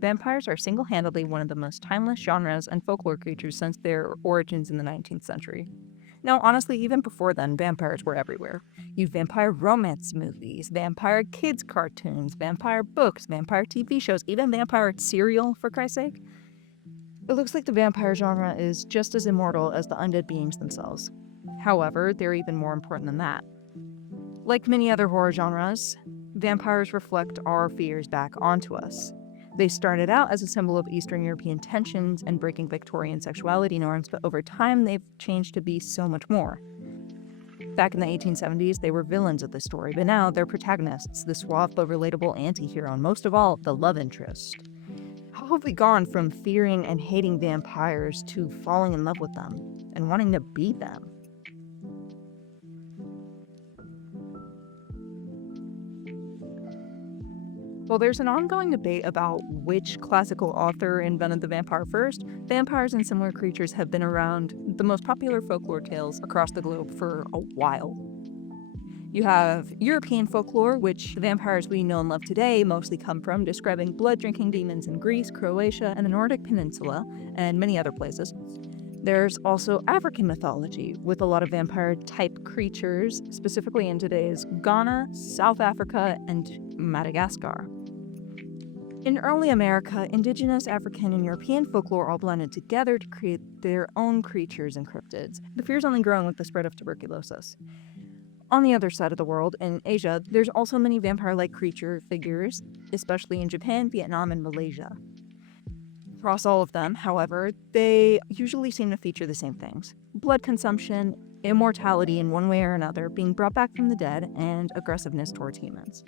vampires are single-handedly one of the most timeless genres and folklore creatures since their origins in the 19th century. Now, honestly, even before then, vampires were everywhere. You have vampire romance movies, vampire kids cartoons, vampire books, vampire TV shows, even vampire cereal, for Christ's sake. It looks like the vampire genre is just as immortal as the undead beings themselves. However, they're even more important than that. Like many other horror genres, vampires reflect our fears back onto us. They started out as a symbol of Eastern European tensions and breaking Victorian sexuality norms, but over time they've changed to be so much more. Back in the 1870s, they were villains of the story, but now they're protagonists, the suave but relatable anti-hero, and most of all, the love interest. How have we gone from fearing and hating vampires to falling in love with them and wanting to be them? Well, there's an ongoing debate about which classical author invented the vampire first. Vampires and similar creatures have been around the most popular folklore tales across the globe for a while. You have European folklore, which the vampires we know and love today mostly come from, describing blood-drinking demons in Greece, Croatia, and the Nordic Peninsula, and many other places. There's also African mythology, with a lot of vampire-type creatures, specifically in today's Ghana, South Africa, and Madagascar. In early America, indigenous African and European folklore all blended together to create their own creatures and cryptids. The fear's only growing with the spread of tuberculosis. On the other side of the world, in Asia, there's also many vampire-like creature figures, especially in Japan, Vietnam, and Malaysia. Across all of them, however, they usually seem to feature the same things: blood consumption, immortality in one way or another, being brought back from the dead, and aggressiveness towards humans.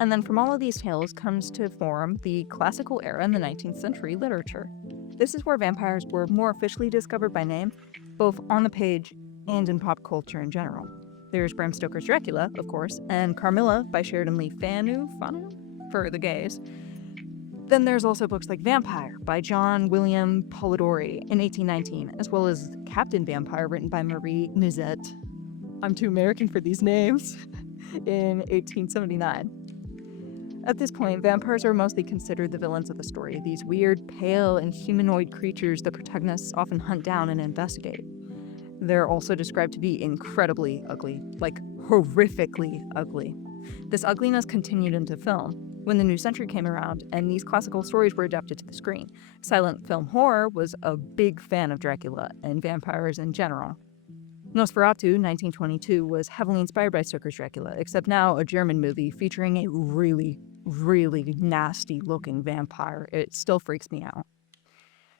And then from all of these tales comes to form the classical era in the 19th century literature. This is where vampires were more officially discovered by name, both on the page and in pop culture in general. There's Bram Stoker's Dracula, of course, and Carmilla by Sheridan Lee Fanu for the gays. Then there's also books like Vampire by John William Polidori in 1819, as well as Captain Vampire written by Marie Nizet. I'm too American for these names. In 1879. At this point, vampires are mostly considered the villains of the story, these weird, pale, and humanoid creatures the protagonists often hunt down and investigate. They're also described to be incredibly ugly, like horrifically ugly. This ugliness continued into film when the new century came around and these classical stories were adapted to the screen. Silent film horror was a big fan of Dracula and vampires in general. Nosferatu, 1922, was heavily inspired by Stoker's Dracula, except now a German movie featuring a really, really nasty-looking vampire. It still freaks me out.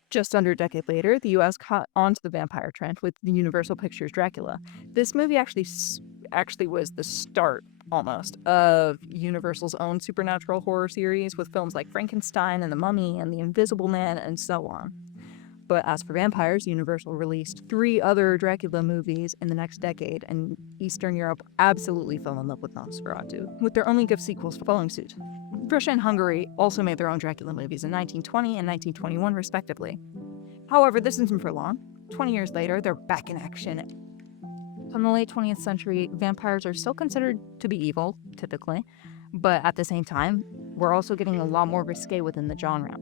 Just under a decade later, the US caught onto the vampire trend with the Universal Pictures' Dracula. This movie actually was the start, almost, of Universal's own supernatural horror series with films like Frankenstein and The Mummy and The Invisible Man and so on. But as for vampires, Universal released 3 other Dracula movies in the next decade, and Eastern Europe absolutely fell in love with Nosferatu, with their own league of sequels following suit. Russia and Hungary also made their own Dracula movies in 1920 and 1921, respectively. However, this isn't for long. 20 years later, they're back in action. From the late 20th century, vampires are still considered to be evil, typically, but at the same time, we're also getting a lot more risque within the genre.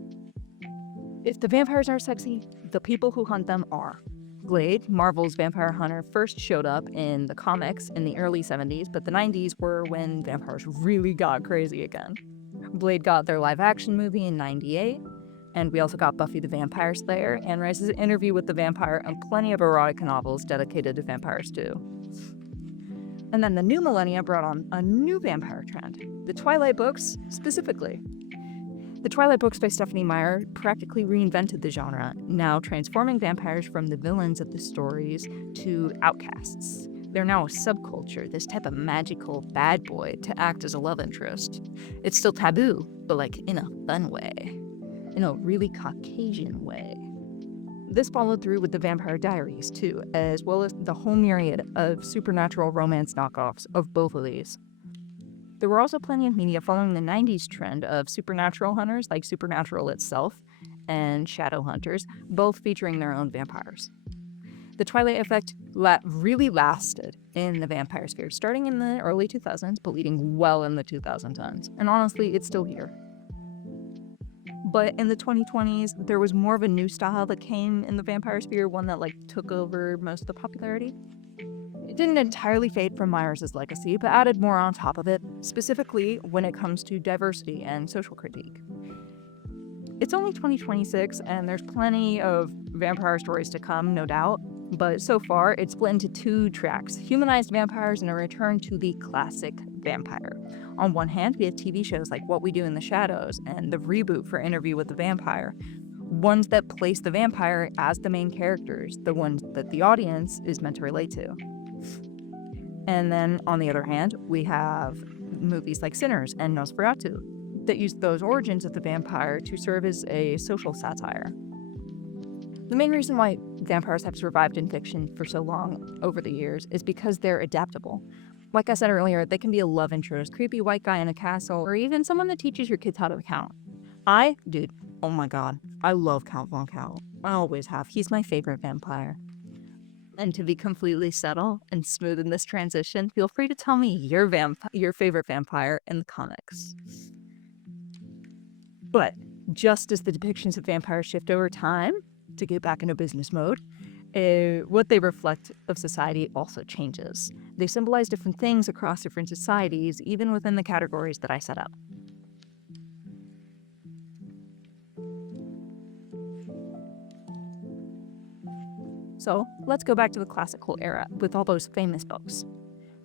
If the vampires are sexy, the people who hunt them are. Blade, Marvel's vampire hunter, first showed up in the comics in the early 70s, but the 90s were when vampires really got crazy again. Blade got their live-action movie in 98, and we also got Buffy the Vampire Slayer, Anne Rice's Interview with the Vampire, and plenty of erotic novels dedicated to vampires too. And then the new millennia brought on a new vampire trend, the Twilight books specifically. The Twilight books by Stephenie Meyer practically reinvented the genre, now transforming vampires from the villains of the stories to outcasts. They're now a subculture, this type of magical bad boy to act as a love interest. It's still taboo, but like in a fun way. In a really Caucasian way. This followed through with the Vampire Diaries too, as well as the whole myriad of supernatural romance knockoffs of both of these. There were also plenty of media following the 90s trend of supernatural hunters like Supernatural itself and Shadow Hunters, both featuring their own vampires. The Twilight effect really lasted in the vampire sphere, starting in the early 2000s, but leading well in the 2010s. And honestly, it's still here. But in the 2020s, there was more of a new style that came in the vampire sphere, one that took over most of the popularity. It didn't entirely fade from Myers' legacy, but added more on top of it, specifically when it comes to diversity and social critique. It's only 2026, and there's plenty of vampire stories to come, no doubt, but so far it's split into two tracks: humanized vampires and a return to the classic vampire. On one hand, we have TV shows like What We Do in the Shadows and the reboot for Interview with the Vampire, ones that place the vampire as the main characters, the ones that the audience is meant to relate to. And then, on the other hand, we have movies like Sinners and Nosferatu that use those origins of the vampire to serve as a social satire. The main reason why vampires have survived in fiction for so long over the years is because they're adaptable. Like I said earlier, they can be a love interest, creepy white guy in a castle, or even someone that teaches your kids how to count. Oh my god, I love Count Von Count. I always have. He's my favorite vampire. And to be completely subtle and smooth in this transition, feel free to tell me your favorite vampire in the comics. But just as the depictions of vampires shift over time to get back into business mode, what they reflect of society also changes. They symbolize different things across different societies, even within the categories that I set up. So let's go back to the classical era with all those famous books.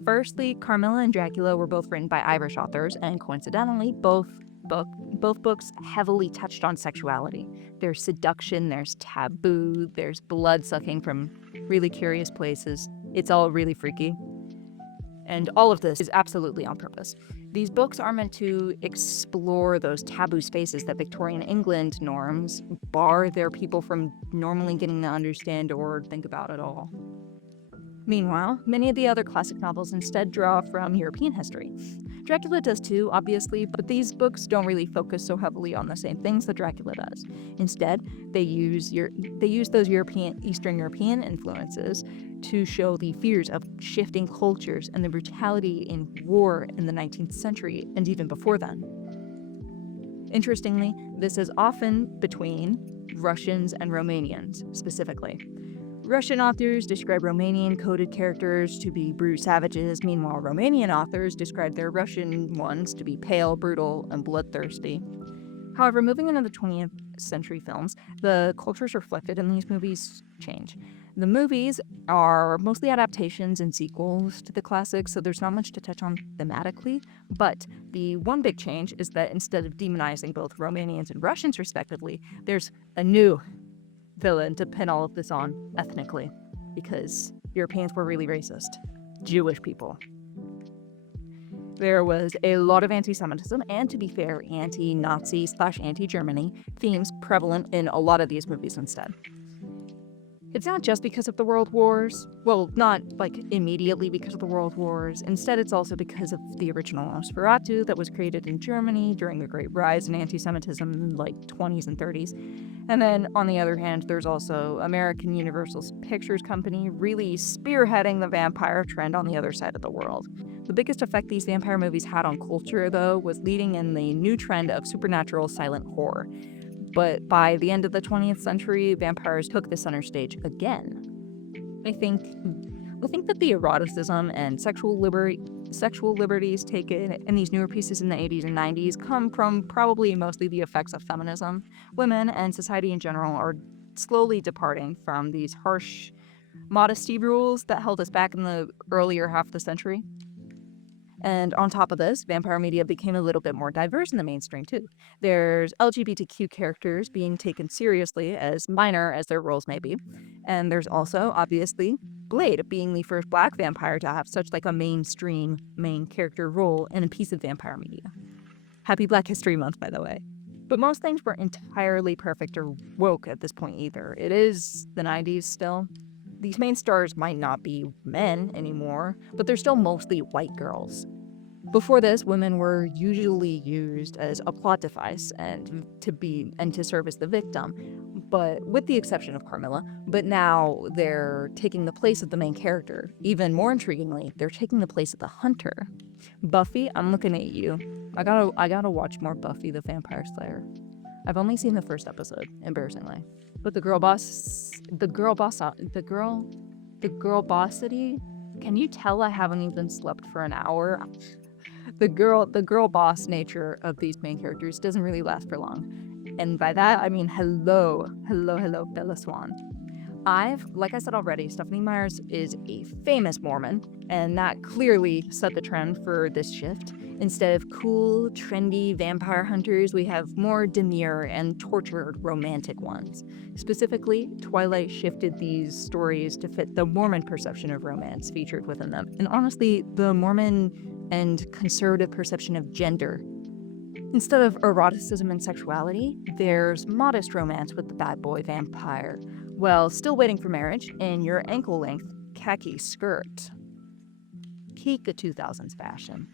Firstly, Carmilla and Dracula were both written by Irish authors, and coincidentally, both books heavily touched on sexuality. There's seduction, there's taboo, there's blood sucking from really curious places. It's all really freaky. And all of this is absolutely on purpose. These books are meant to explore those taboo spaces that Victorian England norms bar their people from normally getting to understand or think about at all. Meanwhile, many of the other classic novels instead draw from European history. Dracula does too, obviously, but these books don't really focus so heavily on the same things that Dracula does. Instead, they use those Eastern European influences to show the fears of shifting cultures and the brutality in war in the 19th century and even before then. Interestingly, this is often between Russians and Romanians, specifically. Russian authors describe Romanian coded characters to be brute savages, meanwhile Romanian authors describe their Russian ones to be pale, brutal, and bloodthirsty. However, moving into the 20th century films, the cultures reflected in these movies change. The movies are mostly adaptations and sequels to the classics, so there's not much to touch on thematically, but the one big change is that instead of demonizing both Romanians and Russians respectively, there's a new villain to pin all of this on ethnically, because Europeans were really racist. Jewish people. There was a lot of anti-Semitism and, to be fair, anti-Nazi / anti-Germany themes prevalent in a lot of these movies instead. It's not just because of the World Wars. Well, not immediately because of the World Wars. Instead, it's also because of the original Nosferatu that was created in Germany during the Great Rise in anti-Semitism in the 20s and 30s. And then, on the other hand, there's also American Universal Pictures Company really spearheading the vampire trend on the other side of the world. The biggest effect these vampire movies had on culture, though, was leading in the new trend of supernatural silent horror. But by the end of the 20th century, vampires took the center stage again. I think that the eroticism and sexual liberties taken in these newer pieces in the 80s and 90s come from probably mostly the effects of feminism. Women and society in general are slowly departing from these harsh modesty rules that held us back in the earlier half of the century. And on top of this, vampire media became a little bit more diverse in the mainstream too. There's LGBTQ characters being taken seriously, as minor as their roles may be. And there's also, obviously, Blade being the first black vampire to have such a mainstream main character role in a piece of vampire media. Happy Black History Month, by the way. But most things weren't entirely perfect or woke at this point either. It is the 90s still. These main stars might not be men anymore, but they're still mostly white girls. Before this, women were usually used as a plot device and to serve as the victim, but with the exception of Carmilla. But now they're taking the place of the main character. Even more intriguingly, they're taking the place of the hunter. Buffy, I'm looking at you. I gotta watch more Buffy the Vampire Slayer. I've only seen the first episode, embarrassingly. But the girl bossity. Can you tell I haven't even slept for an hour? The girl boss nature of these main characters doesn't really last for long. And by that, I mean hello, Bella Swan. Like I said already, Stephanie Meyers is a famous Mormon, and that clearly set the trend for this shift. Instead of cool, trendy vampire hunters, we have more demure and tortured romantic ones. Specifically, Twilight shifted these stories to fit the Mormon perception of romance featured within them, and honestly, the Mormon and conservative perception of gender. Instead of eroticism and sexuality, there's modest romance with the bad boy vampire, while still waiting for marriage in your ankle-length khaki skirt. Peak of 2000s fashion.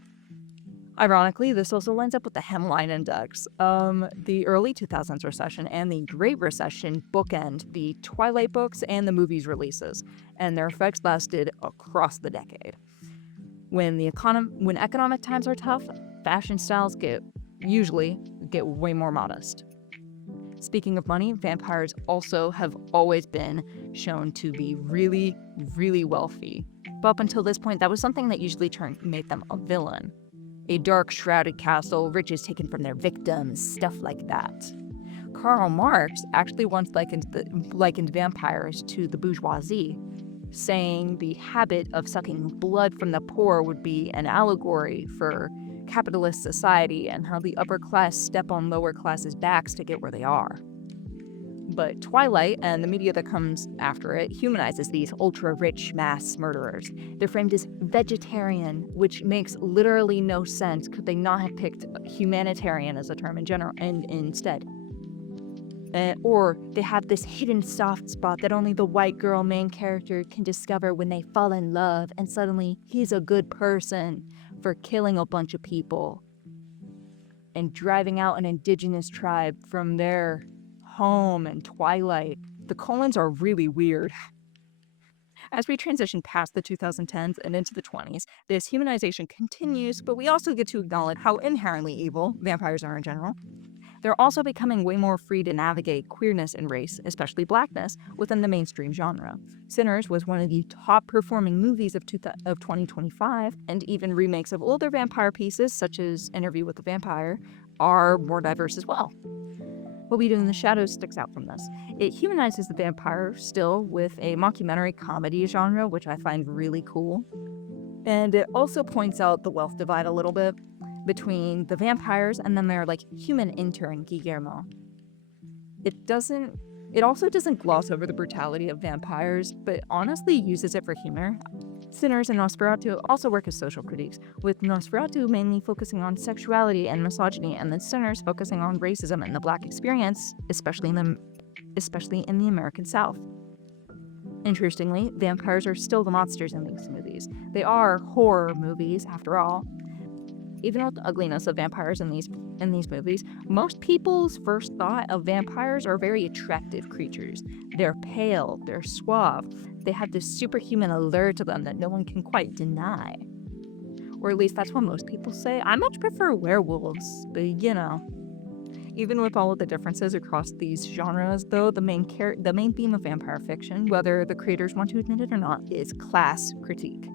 Ironically, this also lines up with the hemline index. The early 2000s recession and the Great Recession bookend the Twilight books and the movies releases, and their effects lasted across the decade. When economic times are tough, fashion styles usually get way more modest. Speaking of money, vampires also have always been shown to be really, really wealthy. But up until this point, that was something that usually made them a villain. A dark, shrouded castle, riches taken from their victims, stuff like that. Karl Marx actually once likened vampires to the bourgeoisie, saying the habit of sucking blood from the poor would be an allegory for capitalist society and how the upper class step on lower classes' backs to get where they are. But Twilight and the media that comes after it humanizes these ultra-rich mass murderers. They're framed as vegetarian, which makes literally no sense. Could they not have picked humanitarian as a term in general and instead? Or they have this hidden soft spot that only the white girl main character can discover when they fall in love, and suddenly he's a good person for killing a bunch of people and driving out an indigenous tribe from their home in Twilight. The Cullens are really weird. As we transition past the 2010s and into the 20s, this humanization continues, but we also get to acknowledge how inherently evil vampires are in general. They're also becoming way more free to navigate queerness and race, especially blackness, within the mainstream genre. Sinners was one of the top-performing movies of 2025, and even remakes of older vampire pieces, such as Interview with the Vampire, are more diverse as well. What We Do in the Shadows sticks out from this. It humanizes the vampire still with a mockumentary comedy genre, which I find really cool. And it also points out the wealth divide a little bit between the vampires and then their human intern Guillermo. It also doesn't gloss over the brutality of vampires, but honestly uses it for humor. Sinners and Nosferatu also work as social critiques, with Nosferatu mainly focusing on sexuality and misogyny, and the Sinners focusing on racism and the Black experience, especially in the American South. Interestingly, vampires are still the monsters in these movies. They are horror movies, after all. Even with the ugliness of vampires in these movies, most people's first thought of vampires are very attractive creatures. They're pale, they're suave, they have this superhuman allure to them that no one can quite deny. Or at least that's what most people say. I much prefer werewolves, but Even with all of the differences across these genres, though, the main theme of vampire fiction, whether the creators want to admit it or not, is class critique.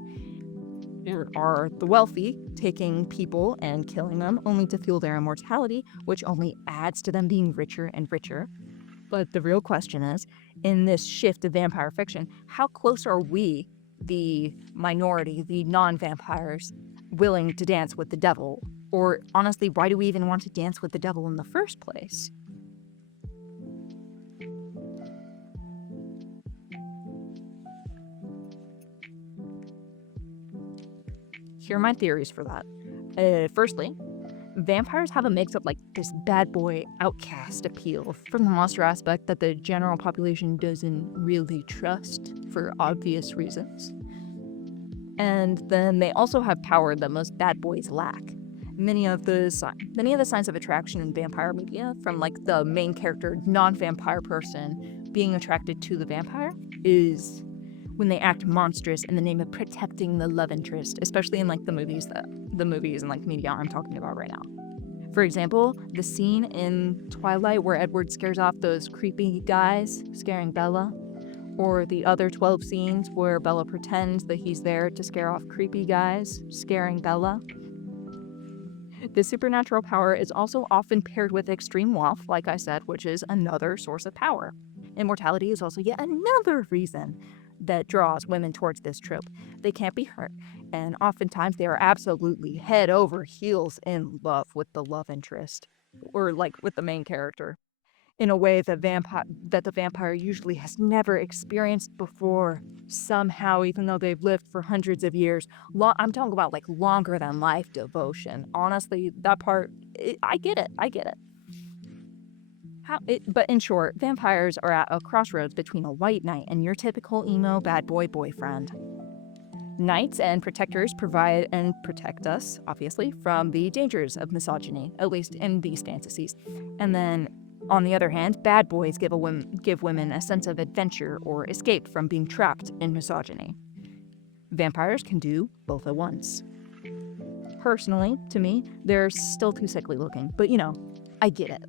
There are the wealthy taking people and killing them only to fuel their immortality, which only adds to them being richer and richer. But the real question is, in this shift of vampire fiction, how close are we, the minority, the non-vampires, willing to dance with the devil? Or honestly, why do we even want to dance with the devil in the first place? Here are my theories for that. Firstly, vampires have a mix of this bad boy outcast appeal from the monster aspect that the general population doesn't really trust for obvious reasons. And then they also have power that most bad boys lack. Many of the signs of attraction in vampire media, from the main character non-vampire person being attracted to the vampire, is when they act monstrous in the name of protecting the love interest, especially in the movies and media I'm talking about right now. For example, the scene in Twilight where Edward scares off those creepy guys scaring Bella, or the other 12 scenes where Bella pretends that he's there to scare off creepy guys scaring Bella. This supernatural power is also often paired with extreme wealth, like I said, which is another source of power. Immortality is also yet another reason that draws women towards this trope. They can't be hurt, and oftentimes they are absolutely head over heels in love with the love interest, or like with the main character, in a way that the vampire usually has never experienced before. Somehow, even though they've lived for hundreds of years, I'm talking about like longer than life devotion. Honestly, that part, I get it. I get it. But in short, vampires are at a crossroads between a white knight and your typical emo bad boy boyfriend. Knights and protectors provide and protect us, obviously, from the dangers of misogyny, at least in these fantasies. And then, on the other hand, bad boys give women a sense of adventure or escape from being trapped in misogyny. Vampires can do both at once. Personally, to me, they're still too sickly looking, but I get it.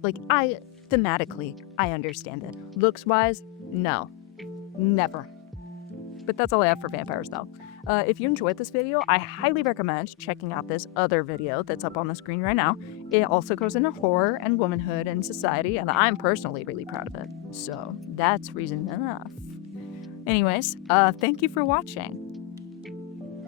Thematically, I understand it. Looks-wise, no. Never. But that's all I have for vampires, though. If you enjoyed this video, I highly recommend checking out this other video that's up on the screen right now. It also goes into horror and womanhood and society, and I'm personally really proud of it. So that's reason enough. Anyways, thank you for watching.